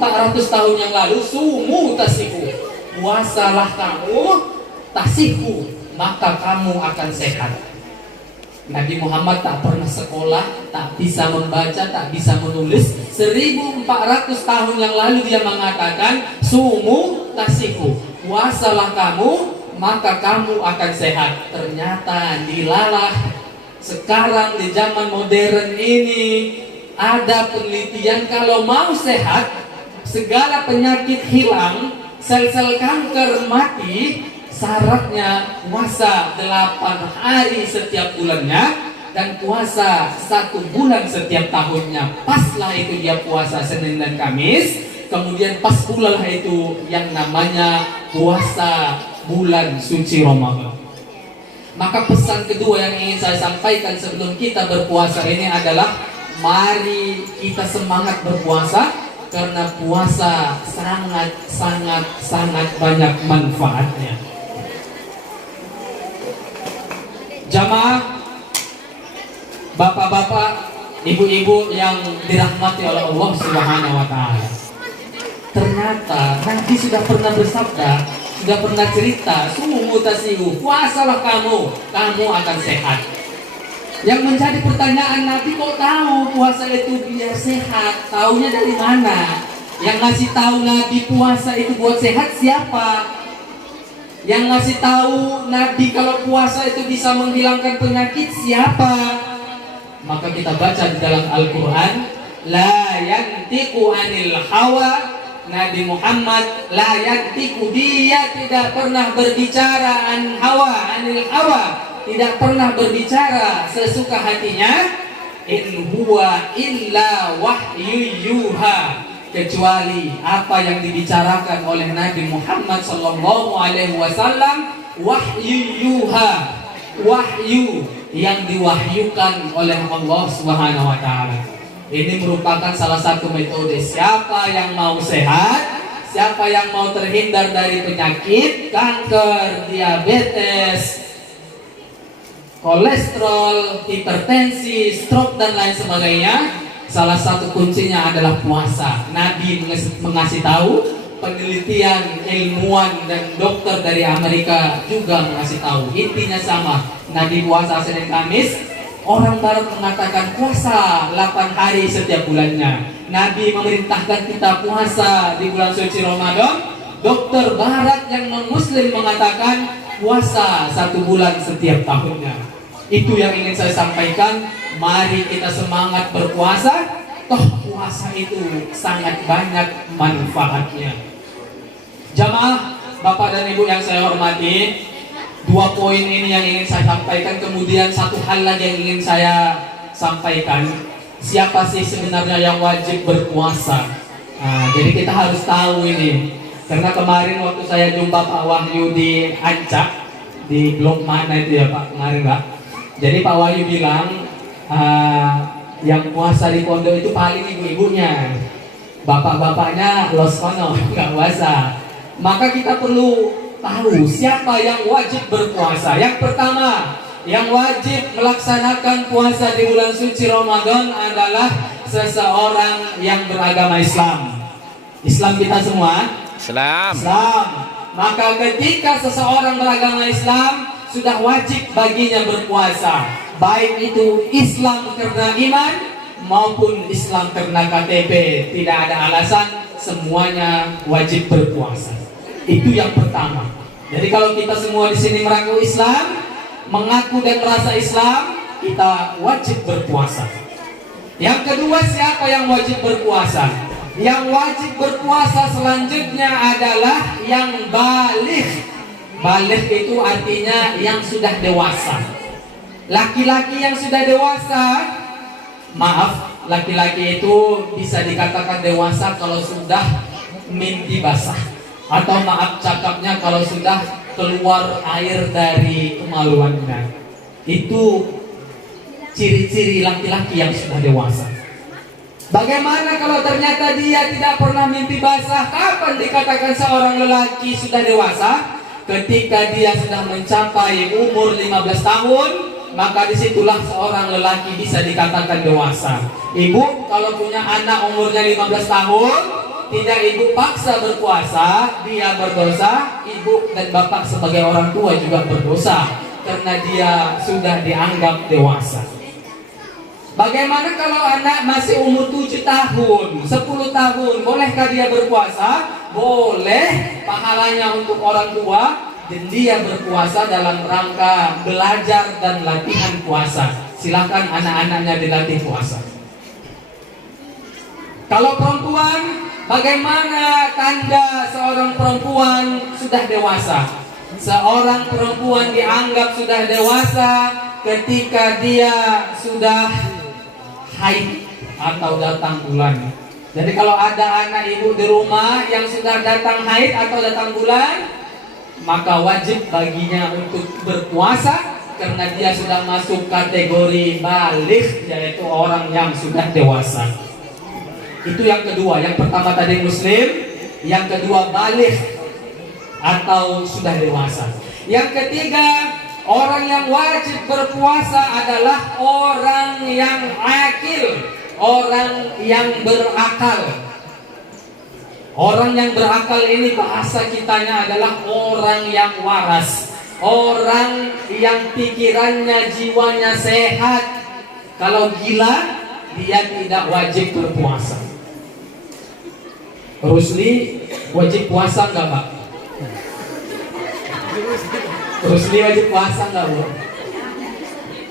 1400 tahun yang lalu, sumu tasihu, puasalah kamu, tasihu, maka kamu akan sehat. Nabi Muhammad tak pernah sekolah, tak bisa membaca, tak bisa menulis. 1400 tahun yang lalu dia mengatakan, sumu tasihu, puasalah kamu, maka kamu akan sehat. Ternyata dilalah sekarang di zaman modern ini ada penelitian kalau mau sehat, segala penyakit hilang, sel-sel kanker mati, syaratnya puasa 8 hari setiap bulannya dan puasa 1 bulan setiap tahunnya. Paslah itu dia puasa Senin dan Kamis, kemudian pas pula lah itu yang namanya puasa bulan suci Ramadan. Maka pesan kedua yang ingin saya sampaikan sebelum kita berpuasa ini adalah mari kita semangat berpuasa, karena puasa sangat banyak manfaatnya. Jamaah, bapak-bapak, ibu-ibu yang dirahmati oleh Allah Subhanahu wa taala. Ternyata Nabi sudah pernah bersabda, sudah pernah cerita, sumu tasihu, puasalah kamu, kamu akan sehat. Yang menjadi pertanyaan, Nabi kok tahu puasa itu biar sehat? Taunya dari mana? Yang ngasih tahu Nabi puasa itu buat sehat siapa? Yang ngasih tahu Nabi kalau puasa itu bisa menghilangkan penyakit siapa? Maka kita baca di dalam Al-Quran, la yantiqu anil hawa, Nabi Muhammad la yantiqu, dia tidak pernah berbicara anil hawa, tidak pernah berbicara sesuka hatinya, in huwa illa wahyu yuha, kecuali apa yang dibicarakan oleh Nabi Muhammad sallallahu alaihi wasallam, wahyu yuha, wahyu yang diwahyukan oleh Allah Subhanahu wa taala. Ini merupakan salah satu metode. Siapa yang mau sehat, siapa yang mau terhindar dari penyakit kanker, diabetes, kolesterol, hipertensi, stroke dan lain sebagainya, salah satu kuncinya adalah puasa. Nabi mengasih tahu, penelitian ilmuwan dan dokter dari Amerika juga mengasih tahu. Intinya sama, Nabi puasa Senin Kamis. Orang Barat mengatakan puasa 8 hari setiap bulannya. Nabi memerintahkan kita puasa di bulan suci Ramadan. Dokter Barat yang non-muslim mengatakan puasa 1 bulan setiap tahunnya. Itu yang ingin saya sampaikan. Mari kita semangat berpuasa. Toh puasa itu sangat banyak manfaatnya. Jamaah, Bapak dan Ibu yang saya hormati, 2 poin ini yang ingin saya sampaikan. Kemudian satu hal lagi yang ingin saya sampaikan. Siapa sih sebenarnya yang wajib berpuasa? Jadi kita harus tahu ini. Karena kemarin waktu saya jumpa Pak Wahyu di Ancak, di blok mana itu ya Pak kemarin Pak. Jadi Pak Wahyu bilang yang puasa di pondok itu paling ibu-ibunya, bapak-bapaknya los kono nggak puasa. Maka kita perlu tahu siapa yang wajib berpuasa. Yang pertama, yang wajib melaksanakan puasa di bulan suci Ramadan adalah seseorang yang beragama Islam. Islam kita semua? Islam. Maka ketika seseorang beragama Islam, sudah wajib baginya berpuasa. Baik itu Islam karena iman maupun Islam karena KTP. Tidak ada alasan, semuanya wajib berpuasa. Itu yang pertama. Jadi kalau kita semua di sini mengaku Islam, mengaku dan merasa Islam, kita wajib berpuasa. Yang kedua, siapa yang wajib berpuasa? Yang wajib berpuasa selanjutnya adalah yang baligh. Baligh itu artinya yang sudah dewasa. Laki-laki yang sudah dewasa, maaf, laki-laki itu bisa dikatakan dewasa kalau sudah mimpi basah, atau maaf cakapnya kalau sudah keluar air dari kemaluannya. Itu ciri-ciri laki-laki yang sudah dewasa. Bagaimana kalau ternyata dia tidak pernah mimpi basah? Kapan dikatakan seorang lelaki sudah dewasa? Ketika dia sudah mencapai umur 15 tahun, maka disitulah seorang lelaki bisa dikatakan dewasa. Ibu kalau punya anak umurnya 15 tahun, tidak ibu paksa berpuasa, dia berdosa. Ibu dan bapak sebagai orang tua juga berdosa karena dia sudah dianggap dewasa. Bagaimana kalau anak masih umur 7 tahun, 10 tahun, bolehkah dia berpuasa? Boleh, pahalanya untuk orang tua, dan dia berpuasa dalam rangka belajar dan latihan puasa. Silakan anak-anaknya dilatih puasa. Kalau perempuan, bagaimana tanda seorang perempuan sudah dewasa? Seorang perempuan dianggap sudah dewasa ketika dia sudah haid atau datang bulan. Jadi kalau ada anak ibu di rumah yang sudah datang haid atau datang bulan, maka wajib baginya untuk berpuasa karena dia sudah masuk kategori baligh, yaitu orang yang sudah dewasa. Itu yang kedua. Yang pertama tadi muslim, yang kedua baligh atau sudah dewasa. Yang ketiga, orang yang wajib berpuasa adalah orang yang akil, orang yang berakal. Orang yang berakal ini bahasa kitanya adalah orang yang waras, orang yang pikirannya, jiwanya sehat. Kalau gila, dia tidak wajib berpuasa. Rusli wajib puasa enggak, Pak? Rusli wajib puasa enggak, Bu?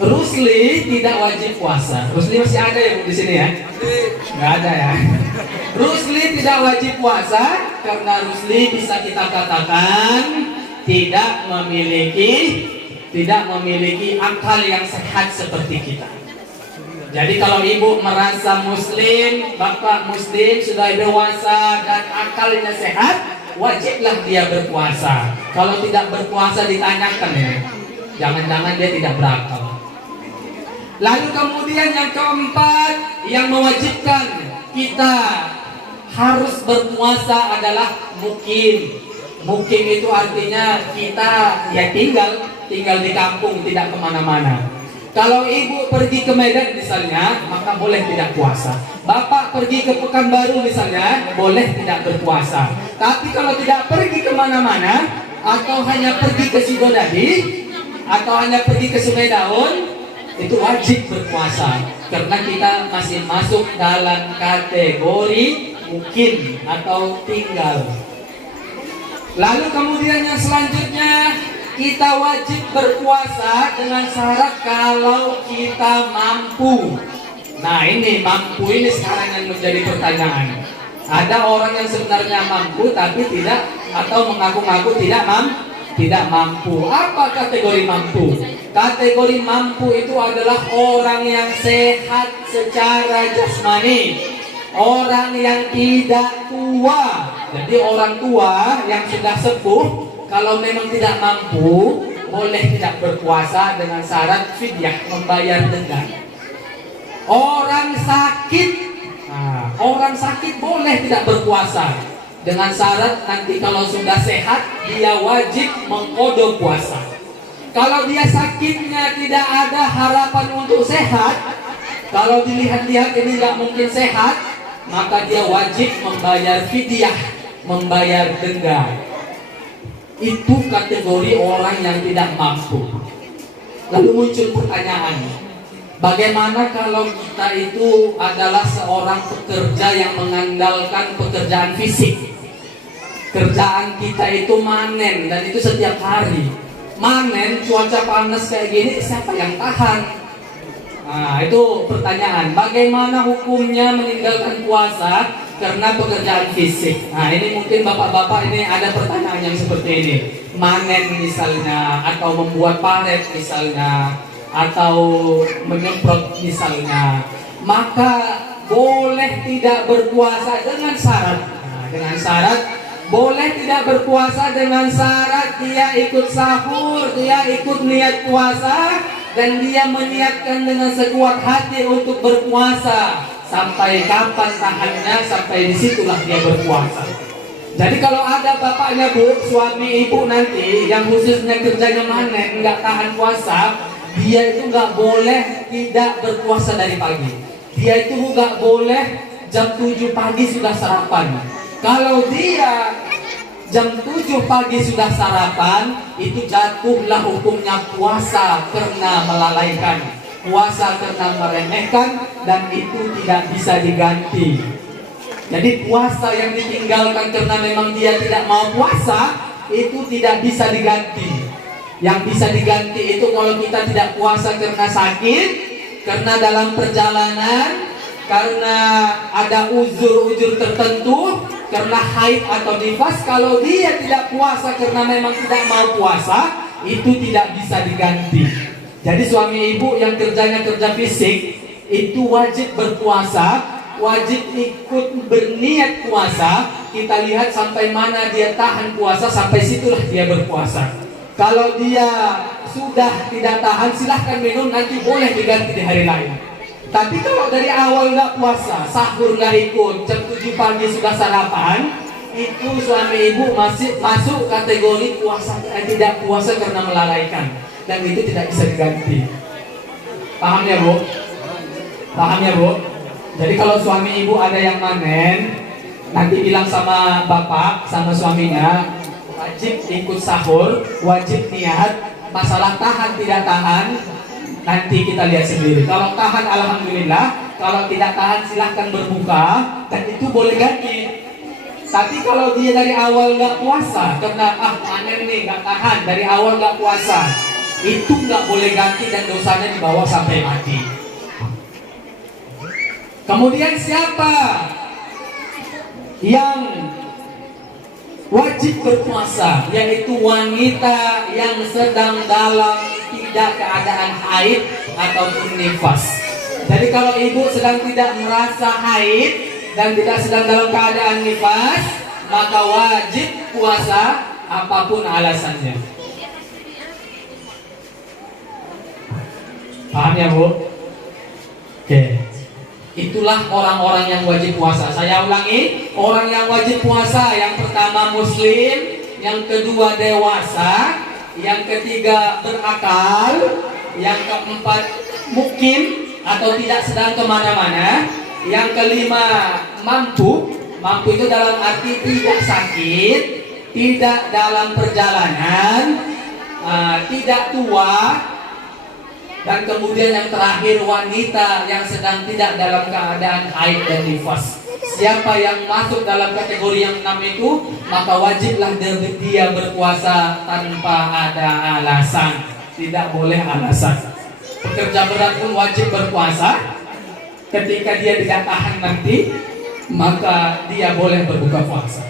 Rusli tidak wajib puasa. Rusli masih ada ya, Bu, di sini ya? Enggak ada ya. Rusli tidak wajib puasa karena Rusli bisa kita katakan tidak memiliki akal yang sehat seperti kita. Jadi kalau ibu merasa muslim, bapak muslim, sudah dewasa dan akalnya sehat, wajiblah dia berpuasa. Kalau tidak berpuasa ditanyakan ya, jangan-jangan dia tidak berakal. Lalu kemudian yang keempat yang mewajibkan kita harus berpuasa adalah mukim. Mukim itu artinya kita ya tinggal di kampung, tidak kemana-mana. Kalau ibu pergi ke Medan misalnya, maka boleh tidak puasa. Bapak pergi ke Pekanbaru misalnya, boleh tidak berpuasa. Tapi kalau tidak pergi kemana-mana, atau hanya pergi ke Sidodadi, atau hanya pergi ke Sungai Daun, itu wajib berpuasa. Karena kita masih masuk dalam kategori mukim atau tinggal. Lalu kemudian yang selanjutnya, kita wajib berpuasa dengan syarat kalau kita mampu. Nah ini mampu ini sekarang yang menjadi pertanyaan. Ada orang yang sebenarnya mampu tapi tidak, atau mengaku-ngaku tidak mampu. Apa kategori mampu? Kategori mampu itu adalah orang yang sehat secara jasmani, orang yang tidak tua. Jadi orang tua yang sudah sepuh, kalau memang tidak mampu, boleh tidak berpuasa dengan syarat fidyah, membayar denda. Orang sakit boleh tidak berpuasa dengan syarat nanti kalau sudah sehat dia wajib mengqadha puasa. Kalau dia sakitnya tidak ada harapan untuk sehat, kalau dilihat-lihat ini nggak mungkin sehat, maka dia wajib membayar fidyah, membayar denda. Itu kategori orang yang tidak mampu. Lalu muncul pertanyaan, bagaimana kalau kita itu adalah seorang pekerja yang mengandalkan pekerjaan fisik? Kerjaan kita itu manen, dan itu setiap hari. Manen, cuaca panas kayak gini, siapa yang tahan? Nah, itu pertanyaan. Bagaimana hukumnya meninggalkan puasa karena pekerjaan fisik? Nah, ini mungkin bapak-bapak ini ada pertanyaan yang seperti ini. Manen misalnya, atau membuat paret misalnya, atau menyemprot misalnya, maka boleh tidak berpuasa dengan syarat. Nah, dengan syarat boleh tidak berpuasa dengan syarat dia ikut sahur, dia ikut niat puasa, dan dia meniatkan dengan sekuat hati untuk berpuasa. Sampai kapan tahannya, sampai disitulah dia berpuasa. Jadi kalau ada bapaknya, Bu, suami ibu nanti yang khususnya kerjanya manen, nggak tahan puasa, dia itu nggak boleh tidak berpuasa dari pagi. Dia itu nggak boleh jam 7 pagi sudah sarapan. Kalau dia jam 7 pagi sudah sarapan, itu jatuhlah hukumnya puasa karena melalaikan, puasa karena meremehkan, dan itu tidak bisa diganti. Jadi puasa yang ditinggalkan karena memang dia tidak mau puasa, itu tidak bisa diganti. Yang bisa diganti itu kalau kita tidak puasa karena sakit, karena dalam perjalanan, karena ada uzur-uzur tertentu, karena haid atau nifas. Kalau dia tidak puasa karena memang tidak mau puasa, itu tidak bisa diganti. Jadi suami ibu yang kerjanya kerja fisik, itu wajib berpuasa, wajib ikut berniat puasa. Kita lihat sampai mana dia tahan puasa, sampai situlah dia berpuasa. Kalau dia sudah tidak tahan, silahkan minum, nanti boleh diganti di hari lain. Tapi kalau dari awal nggak puasa, sahur nggak ikut, jam 7 pagi sudah sarapan, itu suami ibu masih masuk kategori puasa, tidak puasa karena melalaikan, dan itu tidak bisa diganti. Paham ya Bu? Paham ya Bu? Jadi kalau suami ibu ada yang manen, nanti bilang sama bapak, sama suaminya, wajib ikut sahur, wajib niat. Masalah tahan tidak tahan, nanti kita lihat sendiri. Kalau tahan alhamdulillah, kalau tidak tahan silahkan berbuka, dan itu boleh ganti. Tapi kalau dia dari awal nggak puasa karena panen nih nggak tahan, dari awal nggak puasa, itu nggak boleh ganti dan dosanya dibawa sampai mati. Kemudian siapa yang wajib berpuasa? Yaitu wanita yang sedang dalam tidak keadaan haid ataupun nifas. Jadi kalau ibu sedang tidak merasa haid dan tidak sedang dalam keadaan nifas, maka wajib puasa apapun alasannya. Paham ya Bu? Oke. Itulah orang-orang yang wajib puasa. Saya ulangi, orang yang wajib puasa, yang pertama muslim, yang kedua dewasa, yang ketiga berakal, yang keempat mukim atau tidak sedang kemana-mana, yang kelima mampu. Mampu itu dalam arti tidak sakit, tidak dalam perjalanan, tidak tua, dan kemudian yang terakhir wanita yang sedang tidak dalam keadaan haid dan nifas. Siapa yang masuk dalam kategori yang 6 itu, maka wajiblah dia berpuasa tanpa ada alasan. Tidak boleh alasan. Pekerja berat pun wajib berpuasa. Ketika dia tidak tahan nanti, maka dia boleh berbuka puasa.